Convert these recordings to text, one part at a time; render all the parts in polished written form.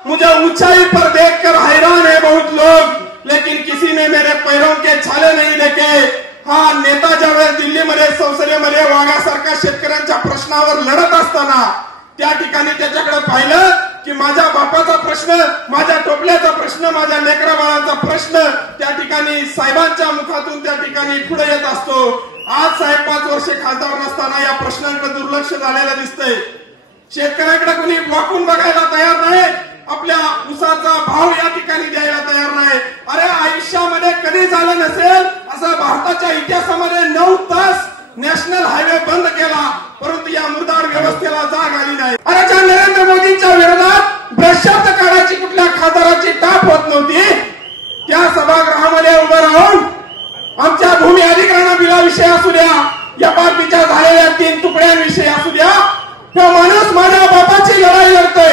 मुझे ऊंचाई पर देखकर हैरान है बहुत लोग, लेकिन किसी ने मेरे पैरों के छाले नहीं देखे। हा नेता ज्यावेळेस दिल्लीमध्ये संसदेमध्ये वाघासारखा शेतकऱ्यांच्या प्रश्नावर लढत असताना त्या ठिकाणी त्याच्याकडे पाहिलं की माझ्या बापाचा प्रश्न, माझ्या टोपल्याचा प्रश्न, माझ्या लेकरा बाळाचा प्रश्न त्या ठिकाणी साहेबांच्या मुखातून त्या ठिकाणी पुढे येत असतो। आज साहेब 5 वर्षे खासदार नसताना या प्रश्नांकडे दुर्लक्ष झालेलं दिसतंय। शेतकऱ्याकडे कोणी वाकून बघायला तयार नाही, आपल्या ऊसाचा भाव या ठिकाणी द्यायला तयार नाही। अरे आयुष्यामध्ये कधी झालं नसेल असं भारताच्या इतिहासामध्ये 9 तास नॅशनल हायवे बंद केला, परंतु या मुरदाड व्यवस्थेला जाग आली नाही। अरे ज्या नरेंद्र मोदींच्या विरोधात भ्रष्टाचार काढायची कुठल्या खासदाराची टाप होत नव्हती, त्या सभागृहामध्ये उभं राहून आमच्या भूमी अधिग्रहण बिलाविषयी असू द्या, एफआरपीच्या झालेल्या 3 तुकड्यांविषयी असू द्या, हा माणूस माझ्या बापाची लढाई लढतोय।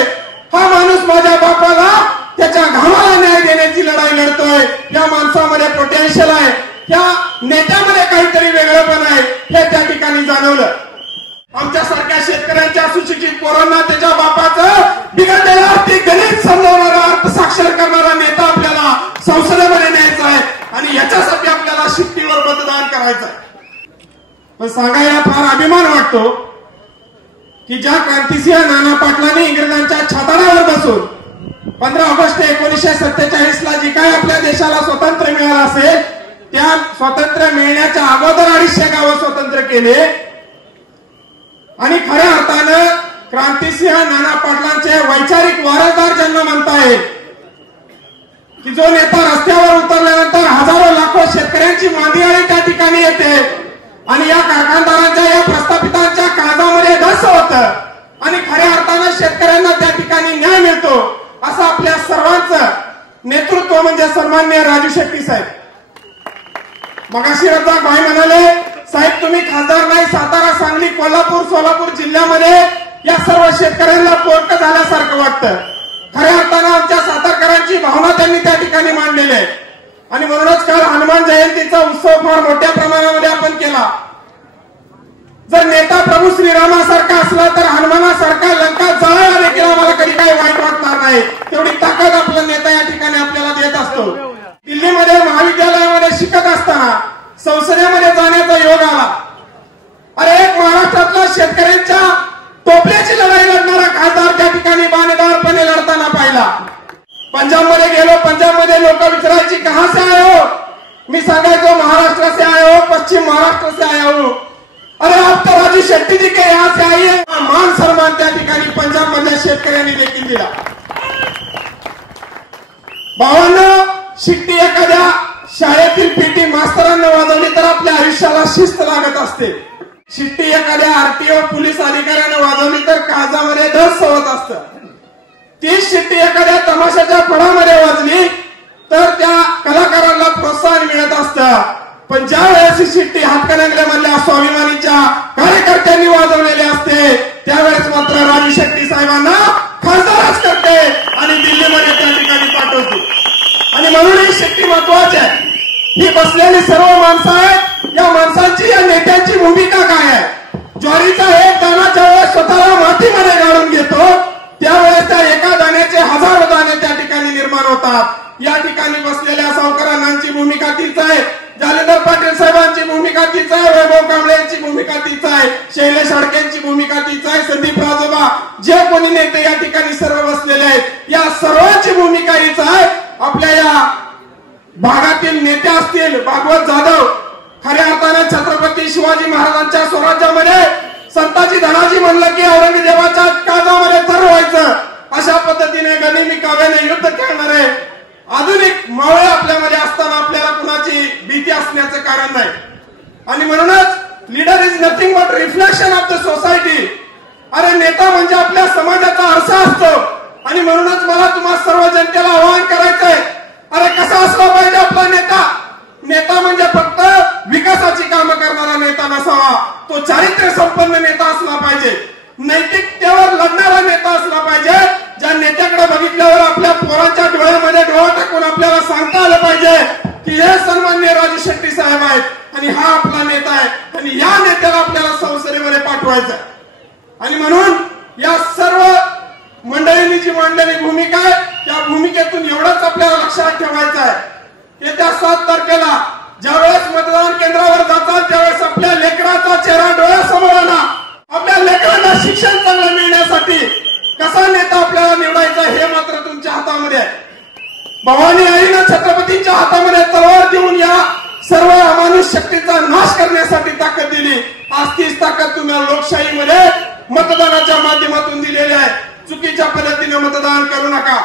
हा माणूस माझ्या बापाला त्याच्या घामाला न्याय देण्याची लढाई लढतोय। या माणसामध्ये पोटेन्शियल आहे, या नेत्यामध्ये काहीतरी वेगळेपण आहे, हे त्या ठिकाणी जाणवलं। आमच्यासारख्या शेतकऱ्यांच्या सुशिक्षित पोरांना त्याच्या बापाचं बिघडलेलं आर्थिक गणित समजवणारा, अर्थ साक्षर करणारा नेता आपल्याला संसदेमध्ये न्यायचा आहे आणि याच्यासाठी आपल्याला शिट्टीवर मतदान करायचं आहे। पण सांगायला फार अभिमान वाटतो की ज्या क्रांतिसिंह नाना पाटलांनी इंग्रजांच्या छाताडावर बसून 15 ऑगस्ट 1947 ला जी काय आपल्या देशाला स्वातंत्र्य मिळालं असेल, त्या स्वातंत्र्य मिळण्याच्या अगोदर 250 गावं स्वतंत्र केले आणि खऱ्या अर्थानं क्रांतिसिंह नाना पाटलांचे वैचारिक वारसदार ज्यांना म्हणतायत की जो नेता रस्त्यावर उतरल्यानंतर हजारो लाखो शेतकऱ्यांची मांदियाळी त्या ठिकाणी येते आणि या कारखानदारांच्या, या प्रस्थापितांच्या काळजामध्ये धस होतं आणि खऱ्या अर्थानं शेतकऱ्यांना त्या ठिकाणी न्याय मिळतो, असं आपल्या सर्वांचं नेतृत्व म्हणजे सन्माननीय राजू शेट्टी साहेब। मगाशी रजाक भाई म्हणाले, साहेब तुम्ही खासदार नाही, सातारा, सांगली, कोल्हापूर, सोलापूर जिल्ह्यामध्ये या सर्व शेतकऱ्यांना पोट झाल्यासारखं वाटतं। खऱ्या अर्थानं आमच्या सातारकरांची भावना त्यांनी त्या ठिकाणी मांडलेली आहे आणि म्हणूनच काल हनुमान जयंतीचा उत्सव फार मोठ्या प्रमाणामध्ये आपण केला। जर नेता प्रभू श्रीरामासारखा असला तर हनुमानासारखा लंका जळायला देखील आम्हाला कधी काही वाईट वाटणार नाही, तेवढी ताकद आपला नेता या ठिकाणी आपल्याला देत असतो। दिल्लीमध्ये महाविद्यालयामध्ये शिकत असताना संसदेमध्ये जाण्याचा योग आला। अरे एक महाराष्ट्रातला शेतकऱ्यांच्या टोपल्याची लढाई लढणारा खासदार त्या ठिकाणी बाणेदारपणे लढताना पाहिला। पंजाबमध्ये गेलो, पंजाबमध्ये लोक विचारायची कहां से आए हो, मी सांगायचो महाराष्ट्र से आए हो, पश्चिम महाराष्ट्र से आया हो। अरे आप तो राजू शेट्टी जी के यहां से आइए, मान सन्मान त्या ठिकाणी पंजाब मधल्या शेतकऱ्यांनी देखील दिला। भावांनो, शिट्टी एखाद्या शाळेतील पीटी मास्तरांना वाजवली तर आपल्या आयुष्याला शिस्त लागत असते। शिट्टी एखाद्या आरटीओ पोलीस अधिकाऱ्याने वाजवली तर काळजामध्ये धस होत असतं। तीच शिट्टी एखाद्या तमाशाच्या फळामध्ये वाजली तर त्या कलाकारांना प्रोत्साहन मिळत असतं। पण ज्या वेळेस ही शिट्टी हातकणंगलेमधल्या स्वाभिमानीच्या कार्यकर्त्यांनी वाजवलेली असते, त्यावेळेस मात्र राजू शेट्टी साहेबांना खासदारच करते आणि दिल्लीमध्ये त्या ठिकाणी पाठवते। आणि म्हणून ही शिट्टी महत्वाची आहे। ही बसलेली सर्व माणसं आहेत, या माणसांची, या नेत्यांची भूमिका काय आहे? ज्वारीचा एक दाणा ज्यावेळेस स्वतःला मातीमध्ये गाळून घेतो त्यावेळेस त्या एका दाण्याचे हजारो दाणे त्या ठिकाणी निर्माण होतात। या ठिकाणी बसलेल्या सावकारांची भूमिका तीच आहे, जालेंदर पाटील साहेबांची भूमिका तीच आहे, वैभव कांबळे यांची भूमिका तीच आहे, शैलेश अडकेंची भूमिका तीच आहे, संदीप राजोबा, जे कोणी नेते या ठिकाणी सर्व बसलेले आहेत, या सर्वांची भूमिका हीच आहे। आपल्या या भागातील नेते असतील, भागवत जाधव, खऱ्या अर्थानं छत्रपती शिवाजी महाराजांच्या स्वराज्यामध्ये संताजी धनाजी म्हणलं की औरंगजेबाच्या काळजामध्ये थर व्हायचं, अशा पद्धतीने गनिमी काव्याने युद्ध खेळणारे आधुनिक मावळे आपल्यामध्ये असताना आपल्याला कुणाची भीती असण्याचं कारण नाही। आणि म्हणूनच leader is nothing but reflection of the society. अरे नेता म्हणजे आपल्या समाजाचा आरसा असतो आणि म्हणूनच मला तुम्हा सर्व जनतेला आवाहन करायचंय, अरे कसा असला पाहिजे आपला नेता? नेता म्हणजे फक्त विकासाची कामं करणारा नेता नसावा, तो चारित्र्य संपन्न नेता असला पाहिजे, नैतिकतेवर लढणारा नेता असला पाहिजे। ज्या नेत्याकडे बघितल्यावर आपल्या पोरांच्या डोळ्यामध्ये डोळा टाकून आपल्याला सांगता आलं पाहिजे की हे सन्माननीय राजू शेट्टी साहेब आहेत आणि हा आपला नेता आहे आणि या नेत्याला आपल्याला संसदेमध्ये पाठवायचं आहे। आणि म्हणून या सर्व मंडळींनी जी मांडलेली भूमिका आहे भूमिकेतून एवढंच आपल्याला लक्षात ठेवायचं आहे. येत्या 7 तारखेला ज्यावेळेस मतदान केंद्रावर जातात त्यावेळेस आपल्या लेकराचा चेहरा डोळ्यासमोर आणा. आपल्या लेकरांना शिक्षण चांगलं मिळण्यासाठी कसा नेता आपल्याला निवडायचा हे मात्र तुमच्या हातामध्ये आहे. भवानी आईनं छत्रपतींच्या हातामध्ये तलवार देऊन या सर्व अमानुष शक्तीचा नाश करण्यासाठी ताकद दिली. आज तीच ताकद तुम्ही लोकशाहीमध्ये मतदानाच्या माध्यमातून दिलेली आहे. चुकीच्या पद्धतीने मतदान करू नका.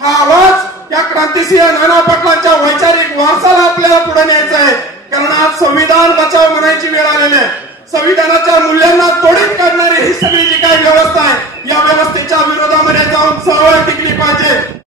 हा आवाज या क्रांतिसिंह नाना पाटलांच्या वैचारिक वारसाला आपल्याला पुढे न्यायचा आहे. कारण आज संविधान बचाव म्हणायची वेळ आलेली आहे. संविधानाच्या मूल्यांना तोडीत काढणारी ही सगळी जी काही व्यवस्था आहे या व्यवस्थेच्या विरोधामध्ये जाऊन चळवळ टिकली पाहिजे.